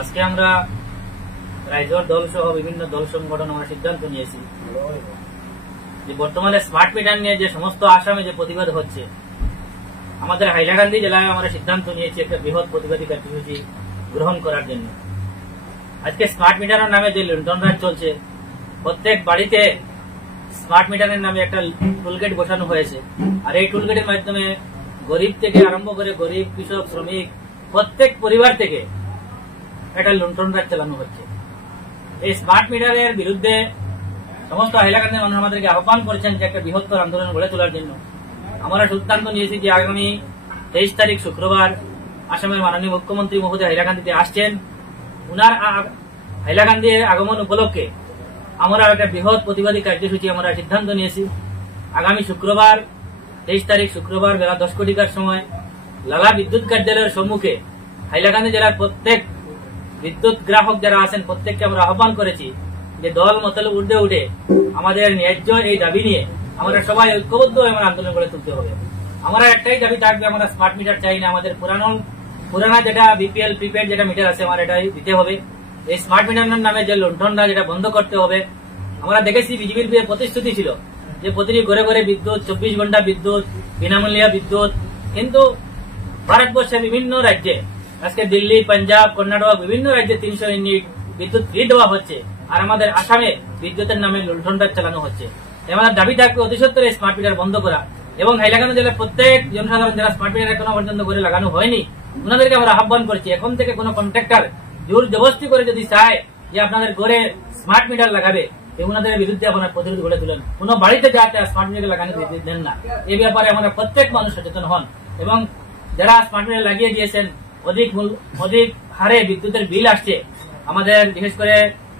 আজকে আমরা রাইজর দল সহ বিভিন্ন দল সংগঠন আমরা সিদ্ধান্ত নিয়েছি যে বর্তমানে স্মার্ট মিটার নিয়ে যে সমস্ত আসামে যে প্রতিবাদ হচ্ছে, আমাদের হাইলাকান্দি জেলায় আমরা সিদ্ধান্ত নিয়েছি একটা বৃহৎ প্রতিবাদী কার্যসূচি গ্রহণ করার জন্য। আজকে স্মার্ট মিটারের নামে যে লুণ্ঠন রাজ চলছে, প্রত্যেক বাড়িতে স্মার্ট মিটারের নামে একটা টুলগেট বসানো হয়েছে। আর এই টুলগেটের মাধ্যমে গরিব থেকে আরম্ভ করে গরিব, কৃষক, শ্রমিক প্রত্যেক পরিবার থেকে একটা লুণ্ঠন রাজ চালানো হচ্ছে। এই স্মার্ট মিটারের বিরুদ্ধে সমস্ত হাইলাকান্দির মানুষ আমাদেরকে আহ্বান করেছেন যে একটা বৃহত্তর আন্দোলন গড়ে তোলার জন্য। আমরা সিদ্ধান্ত নিয়েছি যে আগামী 23 তারিখ শুক্রবার আসামের মাননীয় মুখ্যমন্ত্রী মহোদয় হাইলাকান্দিতে আসছেন। উনার হাইলাকান্দির আগমন উপলক্ষে আমরা একটা বৃহৎ প্রতিবাদী কার্যসূচি আমরা সিদ্ধান্ত নিয়েছি। আগামী শুক্রবার 23 তারিখ শুক্রবার বেলা 10 কোটিকার সময় লালা বিদ্যুৎ কার্যালয়ের সম্মুখে হাইলাকান্দি জেলার প্রত্যেক বিদ্যুৎ গ্রাহক যারা আছেন প্রত্যেককে আমরা আহ্বান করেছি যে দল মতল উঠে উঠে আমাদের ন্যায্য এই দাবি নিয়ে আমরা সবাই ঐক্যবদ্ধ হয়ে আমরা আন্দোলন করে তুলতে হবে। আমরা একটাই দাবি থাকবে, আমরা স্মার্ট মিটার চাই না। আমাদের পুরানা যেটা বিপিএল প্রিপেড যেটা মিটার আছে আমার এটাই দিতে হবে। এই স্মার্ট মিটারের নামে যে লুণ্ঠনটা যেটা বন্ধ করতে হবে। আমরা দেখেছি বিজেপির প্রতিশ্রুতি ছিল যে প্রতিটি ঘরে ঘরে বিদ্যুৎ, 24 ঘন্টা বিদ্যুৎ, বিনামূল্যে বিদ্যুৎ, কিন্তু ভারতবর্ষের বিভিন্ন রাজ্যে আজকে দিল্লি, পাঞ্জাব, কর্ণাটক বিভিন্ন রাজ্যে 300 ইউনিট বিদ্যুৎ ফ্রি দেওয়া হচ্ছে। আর আমাদের আসামে বিদ্যুতের নামে লুণ্ঠনটা চালানো হচ্ছে। আমাদের দাবি থাকবে অতি সত্বর এই স্মার্ট মিটার বন্ধ করা এবং হাইলাকান্দি জেলার প্রত্যেক জনসাধারণ যারা স্মার্ট মিটার এখনো পর্যন্ত করে লাগানো হয়নি ওনাদেরকে আমরা আহ্বান করছি, এখন থেকে কোনো কন্ট্রাক্টর জোর জবরদস্তি করে যদি চায় যে আপনাদের ঘরে স্মার্ট মিটার লাগাবে, ওনাদের বিরুদ্ধে আপনার প্রতিরোধ গড়ে তুলেন। কোন বাড়িতে যাতে স্মার্ট মিটার লাগানো দেন না। এই ব্যাপারে আমরা প্রত্যেক মানুষ সচেতন হন এবং যারা স্মার্ট মিটার লাগিয়ে দিয়েছেন অধিক হারে বিদ্যুতের বিল আসছে। আমাদের বিশেষ করে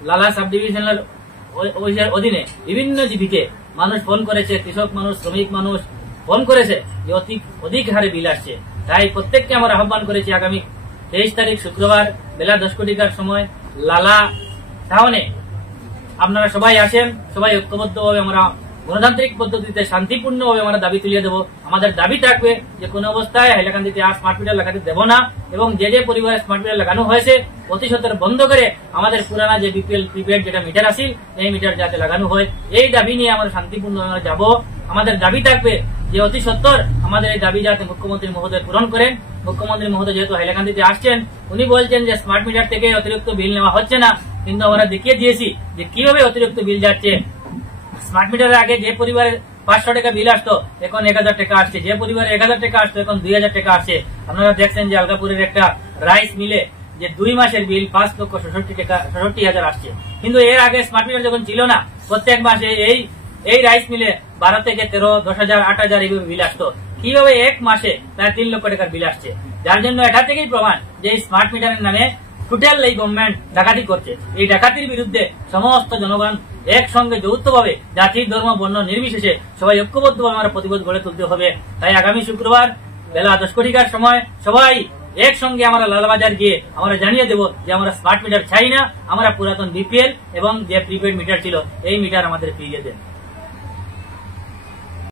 লালা সাব ডিভিশনাল অধীনে বিভিন্ন জীবিকে মানুষ ফোন করেছে, কৃষক মানুষ, শ্রমিক মানুষ ফোন করেছে যে অধিক হারে বিল আসছে। তাই প্রত্যেককে আমরা আহ্বান করেছি আগামী 23 তারিখ শুক্রবার বেলা 10 কোটিকার সময় লালা টাউনে আপনারা সবাই আসেন, সবাই ঐক্যবদ্ধভাবে আমরা গণতান্ত্রিক পদ্ধতিতে শান্তিপূর্ণভাবে আমরা দাবি তুলিয়ে দেব। আমাদের দাবি থাকবে যে কোন অবস্থায় হাইলাকান্দিতে আর স্মার্ট মিটার লাগাতে দেব না এবং যে পরিবারে স্মার্ট মিটার লাগানো হয়েছে অতি সত্বর বন্ধ করে আমাদের পুরানা যে বিপিএল প্রিপেড যেটা মিটার আসিল এই মিটার যাতে লাগানো হয়, এই দাবি নিয়ে আমরা শান্তিপূর্ণভাবে যাব। আমাদের দাবি থাকবে যে অতি সত্বর আমাদের এই দাবি যাতে মুখ্যমন্ত্রী মহোদয় পূরণ করেন। মুখ্যমন্ত্রী মহোদয় যেহেতু হাইলাকান্দিতে আসছেন, উনি বলছেন যে স্মার্ট মিটার থেকে অতিরিক্ত বিল নেওয়া হচ্ছে না, কিন্তু আমরা দেখিয়ে দিয়েছি যে কিভাবে অতিরিক্ত বিল যাচ্ছে। স্মার্ট মিটারের আগে যে পরিবারের 500 টাকা বিল আসতো এখন 1000 টাকা আসছে, যে পরিবারে 1000 টাকা আসতো এখন 2000 টাকা আসছে। আপনারা দেখছেন যে আলগাপুরের একটা রাইস মিলে যে 2 মাসের বিল 5,66,000 আসছে। কিন্তু এর আগে স্মার্ট মিটার যখন ছিল না, প্রত্যেক মাসে এই রাইস মিলে 12 থেকে 13, 10,000, 8,000 এইভাবে বিল আসতো। কিভাবে এক মাসে প্রায় 3 লক্ষ টাকার বিল আসছে? যার জন্য এটা থেকেই প্রমাণ যে স্মার্ট মিটারের নামে টোটাল এই গভর্নমেন্ট ডাকাতি করছে। এই ডাকাতির বিরুদ্ধে সমস্ত জনগণ একসঙ্গে যৌথভাবে জাতি, ধর্ম, বর্ণ নির্বিশেষে সবাই ঐক্যবদ্ধভাবে আমরা প্রতিবাদ গড়ে তুলতে হবে। তাই আগামী শুক্রবার বেলা 10 কোটিকার সময় সবাই একসঙ্গে আমরা লালবাজার গিয়ে আমরা জানিয়ে দেব যে আমরা স্মার্ট মিটার চাই না, আমরা পুরাতন বিপিএল এবং যে প্রিপেড মিটার ছিল এই মিটার আমাদের ফিরিয়ে দেন।